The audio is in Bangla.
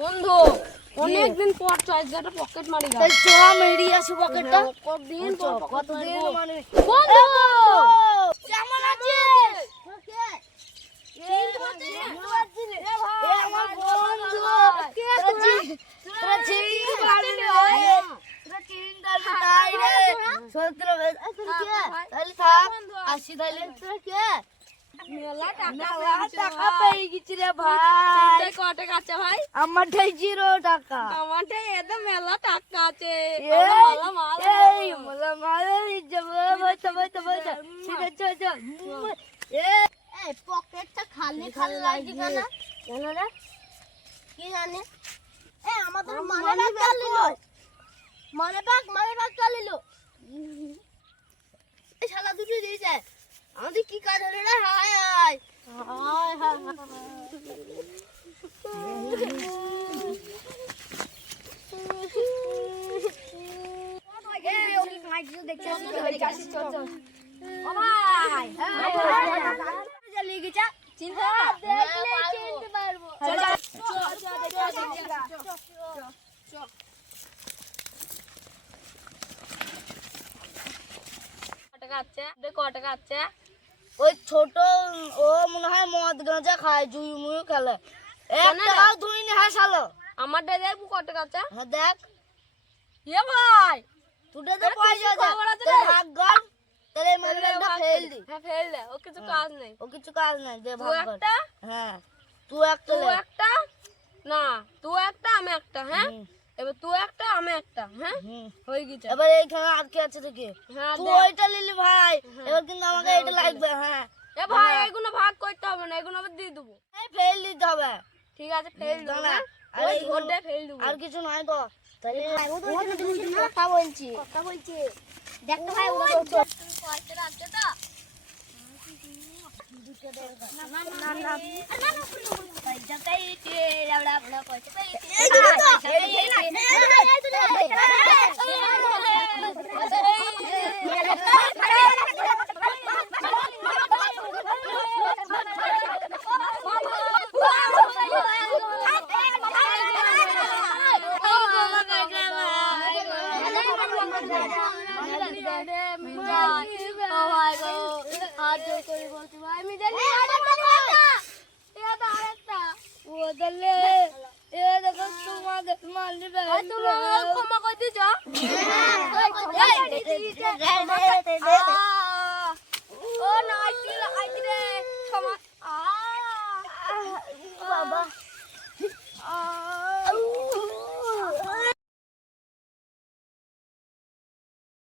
বন্ধু অনেকদিন পর চয়েসটা পকেট মারি গা তাই চোরা মেরি আসু পকেটটা কতদিন পর কতদিন মানে বন্ধু কেমন আছিস আমার বন্ধু তোরা চিনি পারবি তোরা চিনি তাই রে সত্র তাহলে থাক আসি তাহলে তোরা কে মেলা টাকা পেয়ে গেছি রে ভাই কত টাকা আছে ভাই আমারটাই 0 টাকা আমারটা এত মেলা টাকা আছে এই মোলা মালে যাবো বইতে ঠিক আছে চল এই পকেটটা খালি খালি লাগছে কেন রে কি জানি আমাদের মানে ব্যাগ নিল মানে ব্যাগ চালিলো এই শালা দুটো দিয়ে যায় আমাদের কি কাজ হলো রে হায় হায় ওই ছোট ও মনে হয় মদ গাঁজা খায় জুই মুই খেলে একটাও ধুই নি হাসালো আমার দেখবো কত টাকা আছে হ্যাঁ দেখ এ ভাই তুই তো পয়সা দে তোর ভাগ গর তাহলে মানটা ফেল দি হ্যাঁ ফেল দে ও কিছু কাজ নেই ও কিছু কাজ নাই দে তুই ভাগ গর একটা হ্যাঁ তুই একটা তুই লে একটা না তুই একটা আমি একটা হ্যাঁ হুম, এবার তুই একটা আমি একটা হ্যাঁ হুম। হয়ে গেছে এবার এইখানে আর কি আছে দেখি হ্যাঁ তুই দে। ওইটা নিলি ভাই এবার কিন্তু আমাকে এটা লাগবে হ্যাঁ এ ভাই এগুলো ভাগ করতে হবে না এগুলো আবার দিয়ে দেবো এই ফেল দিতে হবে ঠিক আছে ফেল দেবো না, হ্যাঁ? আর ওই এইগুলো- ঘরটা ফেল দেবো আর কিছু নাই তো তাহলে কথা বলছি দেখ তো ভাই ওরা তো আছে তো